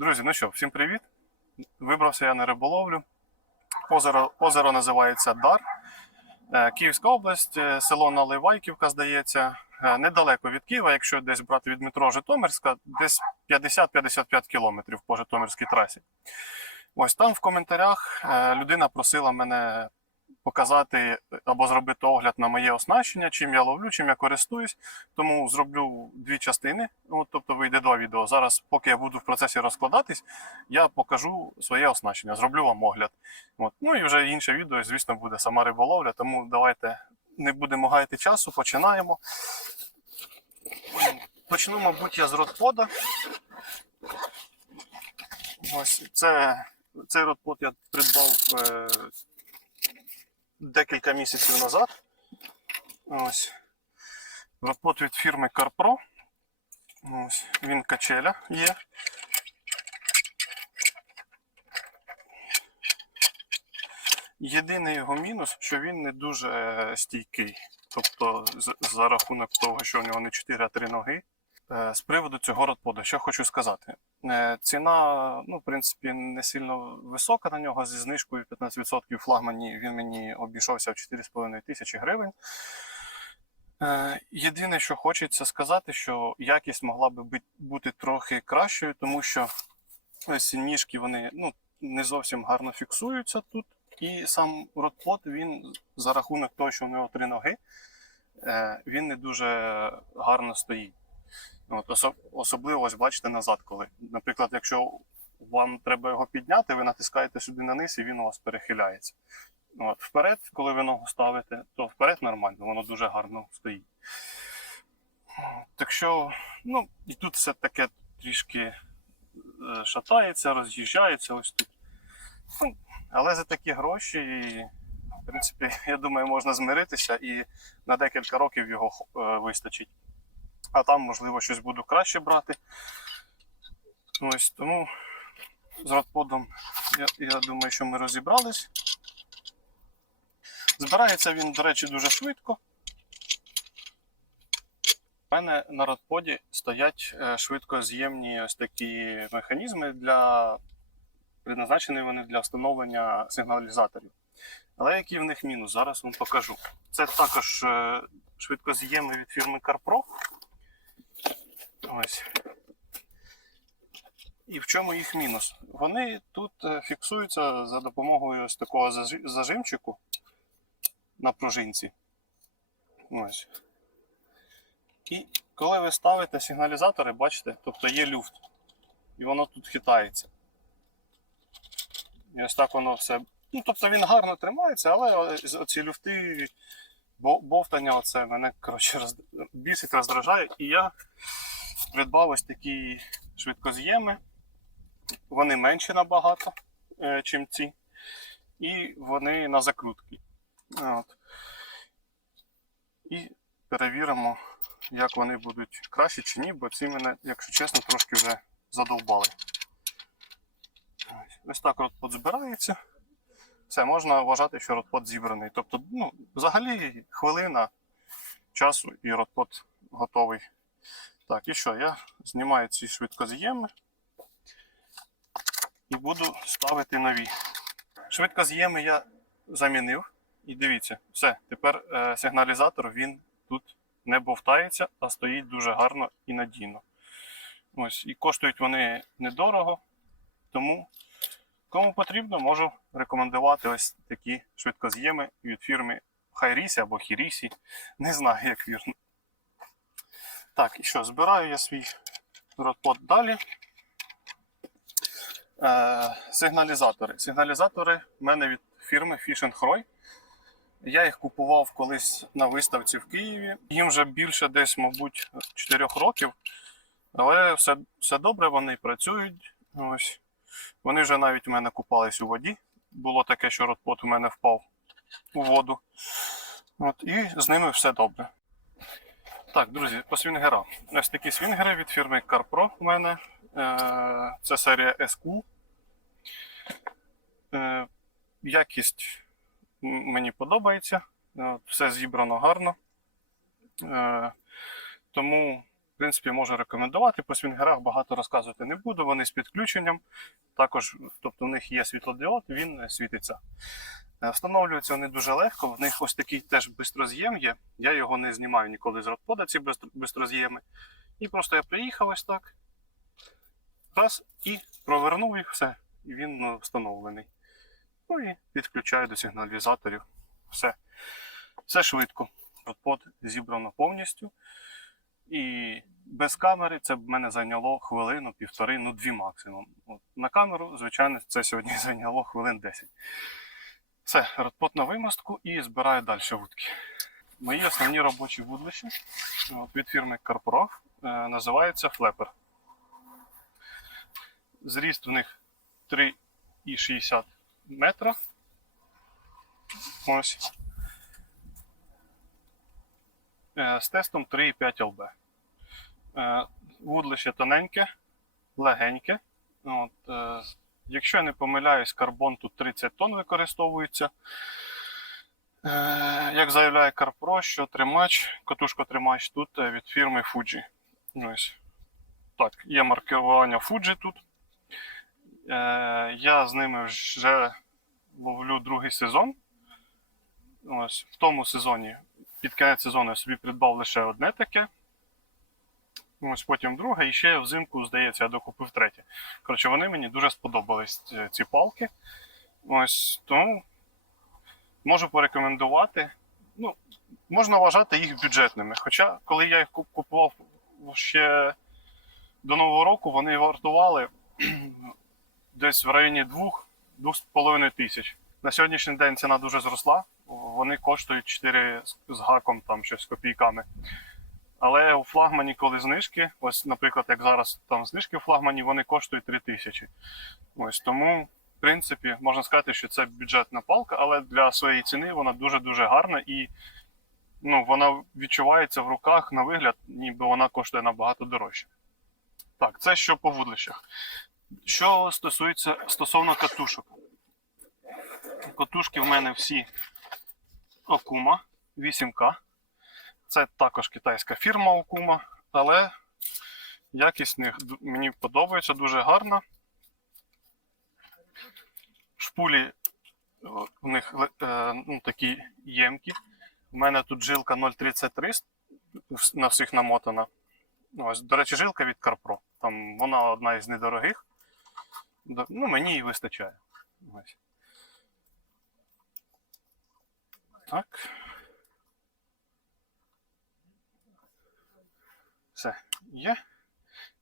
Друзі, ну що, всім привіт. Вибрався я на риболовлю. Озеро, озеро називається Дар. Е, Київська область, е, село Наливайківка, здається, Е, недалеко від Києва, якщо десь брати від метро Житомирська, десь 50-55 кілометрів по Житомирській трасі. Ось там в коментарях людина просила мене показати або зробити огляд на моє оснащення, чим я ловлю, чим я користуюсь. Тому зроблю дві частини, от, тобто вийде два відео. Зараз, поки я буду в процесі розкладатись, я покажу своє оснащення, зроблю вам огляд. От. Ну і вже інше відео, звісно, буде сама риболовля, тому давайте не будемо гаяти часу, починаємо. Почну, мабуть, я з родпода. Ось це, цей родпод я придбав е, декілька місяців назад. Ось. Родпод від фірми CarPro. Ось. Він качеля є. Єдиний його мінус, що він не дуже е, стійкий. Тобто, за рахунок того, що в нього не 4, а 3 ноги. Е, З приводу цього родподу, що хочу сказати. Е, Ціна, ну, в принципі, не сильно висока на нього зі знижкою 15% флагмані він мені обійшовся в 4,5 тисячі гривень. Е, Єдине, що хочеться сказати, що якість могла би бути трохи кращою, тому що ці ніжки вони ну, не зовсім гарно фіксуються тут. І сам родплот, він за рахунок того, що в нього три ноги, він не дуже гарно стоїть. От, особливо ось бачите назад, коли. Наприклад, якщо вам треба його підняти, ви натискаєте сюди на низ і він у вас перехиляється. От, вперед, коли ви ногу ставите, то вперед нормально, воно дуже гарно стоїть. Так що, ну, і тут все таке трішки е, шатається, роз'їжджається ось тут. Ну, але за такі гроші, і, в принципі, я думаю, можна змиритися і на декілька років його е, вистачить. А там, можливо, щось буду краще брати. Ось тому з родподом я, я думаю, що ми розібрались. Збирається він, до речі, дуже швидко. У мене на родподі стоять е, швидкоз'ємні ось такі механізми для призначені вони для встановлення сигналізаторів. Але який в них мінус? Зараз вам покажу. Це також е, швидкоз'єми від фірми CarPro. Ось. І в чому їх мінус? Вони тут е, фіксуються за допомогою ось такого зажимчику на пружинці. Ось. І коли ви ставите сигналізатори, бачите, тобто є люфт. І воно тут хитається. І ось так воно все. Ну, тобто він гарно тримається, але ось оці люфти, бо- бовтання, оце мене коротше, бісить, роздражає. І я придбав ось такі швидкоз'єми. Вони менші набагато, е, чим ці. І вони на закрутки. От. І перевіримо, як вони будуть краще чи ні, бо ці мене, якщо чесно, трошки вже задовбали. Ось. Так родпод збирається. Все, можна вважати, що родпод зібраний. Тобто, ну, взагалі хвилина часу і родпод готовий. Так, і що? Я знімаю ці швидкоз'єми і буду ставити нові. Швидкоз'єми я замінив. І дивіться, все, тепер е, сигналізатор він тут не бовтається, а стоїть дуже гарно і надійно. Ось, і коштують вони недорого, тому кому потрібно, можу рекомендувати ось такі швидкоз'єми від фірми Хайрісі або Хірісі. Не знаю, як вірно. Так, і що, збираю я свій родпод далі. Е, сигналізатори. Сигналізатори в мене від фірми Fish Roy. Я їх купував колись на виставці в Києві. Їм вже більше десь, мабуть, 4 років. Але все, все добре, вони працюють. Ось. Вони вже навіть у мене купались у воді. Було таке, що родпот у мене впав у воду. От, і з ними все добре. Так, друзі, по свінгерам. Ось такі свінгери від фірми CarPro у мене. Е, Це серія SQ. Е, Якість мені подобається. Е, Все зібрано гарно. Тому принципі, можу рекомендувати. По свінгерах багато розказувати не буду. Вони з підключенням. Також, тобто, в них є світлодіод, він світиться. Е, Встановлюються вони дуже легко. В них ось такий теж бистроз'єм є. Я його не знімаю ніколи з родпода, ці бистроз'єми. І просто я приїхав ось так. Раз і провернув їх все. І він ну, встановлений. Ну і підключаю до сигналізаторів. Все. Все швидко. Родпод зібрано повністю. І без камери це б мене зайняло хвилину, півтори, ну дві максимум. От, на камеру, звичайно, це сьогодні зайняло хвилин 10. Все, родпот на вимостку і збираю далі вудки. Мої основні робочі вудлища від фірми Карпро е, називаються флепер. Зріст в них 3,60 метра. Ось. Е, З тестом 3,5 ЛБ. Е, Вудлище тоненьке, легеньке. От, е, якщо я не помиляюсь, карбон тут 30 тонн використовується. Е, Як заявляє Карпро, що тримач, катушко-тримач тут від фірми Fuji. Ось. Так, є маркування Fuji тут. Я з ними вже ловлю другий сезон. Ось в тому сезоні, під кінець сезону я собі придбав лише одне таке. Ось потім друге, і ще взимку, здається, я докупив третє. Коротше, вони мені дуже сподобались е, ці палки. Ось тому можу порекомендувати. Ну, можна вважати їх бюджетними. Хоча, коли я їх купував ще до Нового року, вони вартували десь в районі 2-2,5 тисяч. На сьогоднішній день ціна дуже зросла. Вони коштують 4 з- гаком, там щось копійками. Але у флагмані, коли знижки, ось, наприклад, як зараз там знижки у флагмані, вони коштують 3 тисячі. Ось тому, в принципі, можна сказати, що це бюджетна палка, але для своєї ціни вона дуже-дуже гарна і ну, вона відчувається в руках на вигляд, ніби вона коштує набагато дорожче. Так, це що по вудлищах. Що стосується стосовно катушок. Катушки в мене всі Окума 8К. Це також китайська фірма Окума, але якість них мені подобається дуже гарна. Шпулі о, в них е, ну, такі ємкі. У мене тут жилка 0,33 на всіх намотана. Ось, до речі, жилка від Карпро. Там вона одна із недорогих. Ну, мені її вистачає. Ось. Так. Все, є.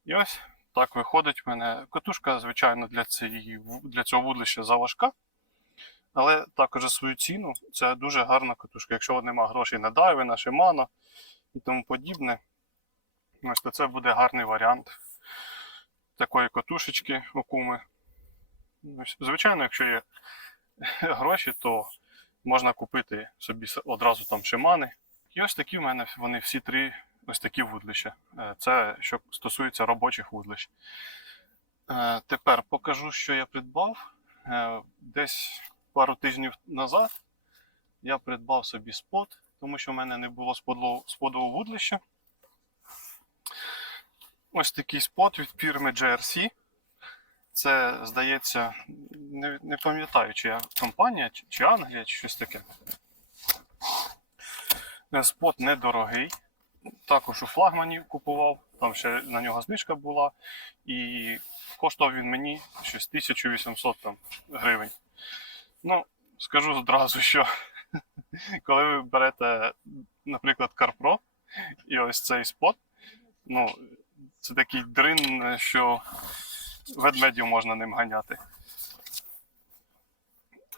І ось так виходить в мене. Катушка, звичайно, для, цієї, для цього вудлища заважка. Але також за свою ціну це дуже гарна катушка. Якщо нема грошей на дайви, на Shimano і тому подібне, ось то це буде гарний варіант такої катушечки окуми. Звичайно, якщо є гроші, то можна купити собі одразу там шимани. І ось такі в мене вони всі три ось такі вудлища. Е, Це що стосується робочих вудлищ. Е, Тепер покажу, що я придбав. Е, Десь пару тижнів назад я придбав собі спот, тому що в мене не було сподового вудлища. Ось такий спот від фірми JRC. Це, здається, не, не пам'ятаю, чи я компанія, чи, чи Англія, чи щось таке. Спот недорогий. Також у флагмані купував, там ще на нього знижка була. І коштував він мені щось 1800 там, гривень. Ну, скажу одразу, що коли ви берете, наприклад, Карпро і ось цей спот, ну, це такий дрин, що ведмедів можна ним ганяти.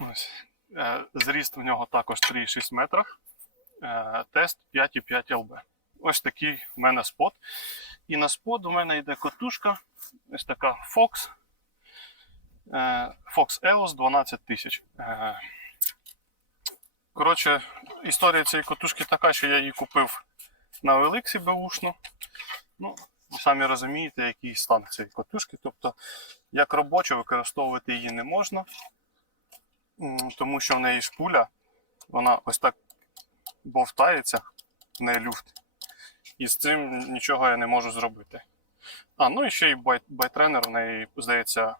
Ось. Е, Зріст в нього також 3,6 метра. Е, Тест 5,5 ЛБ. Ось такий в мене спот. І на спот у мене йде котушка. Ось така Fox. Е, Fox EOS 12 тисяч. Е, Коротше, історія цієї котушки така, що я її купив на Еликсі беушну. Ну, самі розумієте, який стан цієї котушки. Тобто, як робочу використовувати її не можна, тому що в неї шпуля, вона ось так бовтається, в неї люфт. І з цим нічого я не можу зробити. А, ну і ще й бай, байтренер в неї, здається,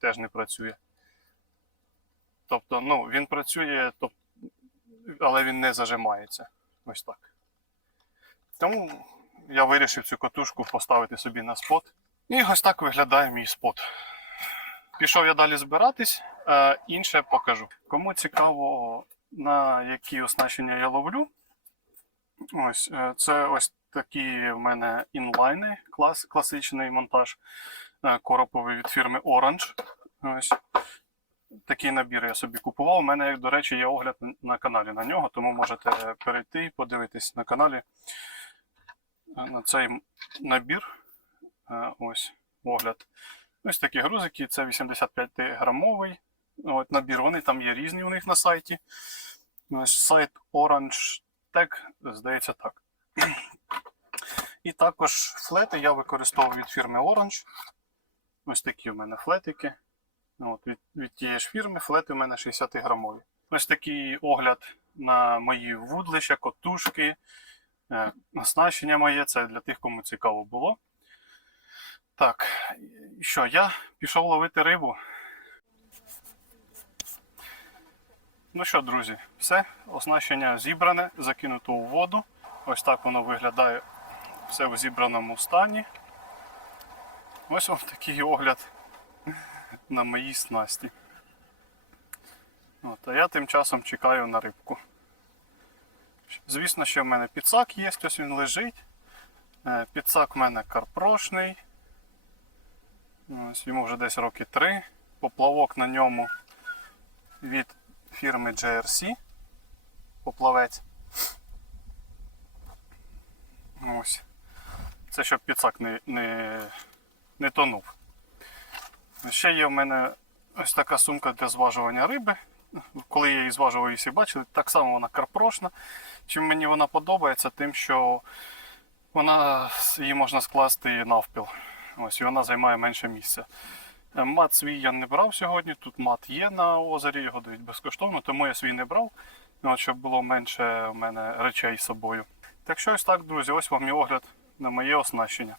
теж не працює. Тобто, ну, він працює, тоб- але він не зажимається. Ось так. Тому я вирішив цю катушку поставити собі на спот. І ось так виглядає мій спот. Пішов я далі збиратись, е, інше покажу. Кому цікаво, на які оснащення я ловлю. Ось, е, це ось такі в мене інлайни, клас, класичний монтаж е, короповий від фірми Orange. Ось. Такий набір я собі купував. У мене, до речі, є огляд на каналі на нього, тому можете перейти і подивитись на каналі е, на цей набір. Е, Ось огляд. Ось такі грузики, це 85 грамовий от, набір. Вони там є різні у них на сайті. Ось сайт Orange Tech, здається так. І також флети я використовую від фірми Orange. Ось такі у мене флетики. От, від, від тієї ж фірми флети у мене 60 грамові. Ось такий огляд на мої вудлища, котушки, е, оснащення моє. Це для тих, кому цікаво було. Так, що, я пішов ловити рибу. Ну що, друзі, все, оснащення зібране, закинуто у воду. Ось так воно виглядає все в зібраному стані. Ось вам такий огляд на моїй снасті. От, а я тим часом чекаю на рибку. Звісно, що в мене підсак є, ось він лежить. Е, Підсак в мене карпрошний. Ось йому вже десь роки три. Поплавок на ньому від фірми JRC. Поплавець. Ось. Це щоб підсак не, не, не тонув. Ще є в мене ось така сумка для зважування риби. Коли я її зважував, всі бачили, так само вона карпрошна. Чим мені вона подобається, тим, що вона її можна скласти навпіл. Ось, і вона займає менше місця. Е, Мат свій я не брав сьогодні. Тут мат є на озері, його дають безкоштовно, тому я свій не брав, щоб було менше в мене речей з собою. Так що ось так, друзі, ось вам і огляд на моє оснащення.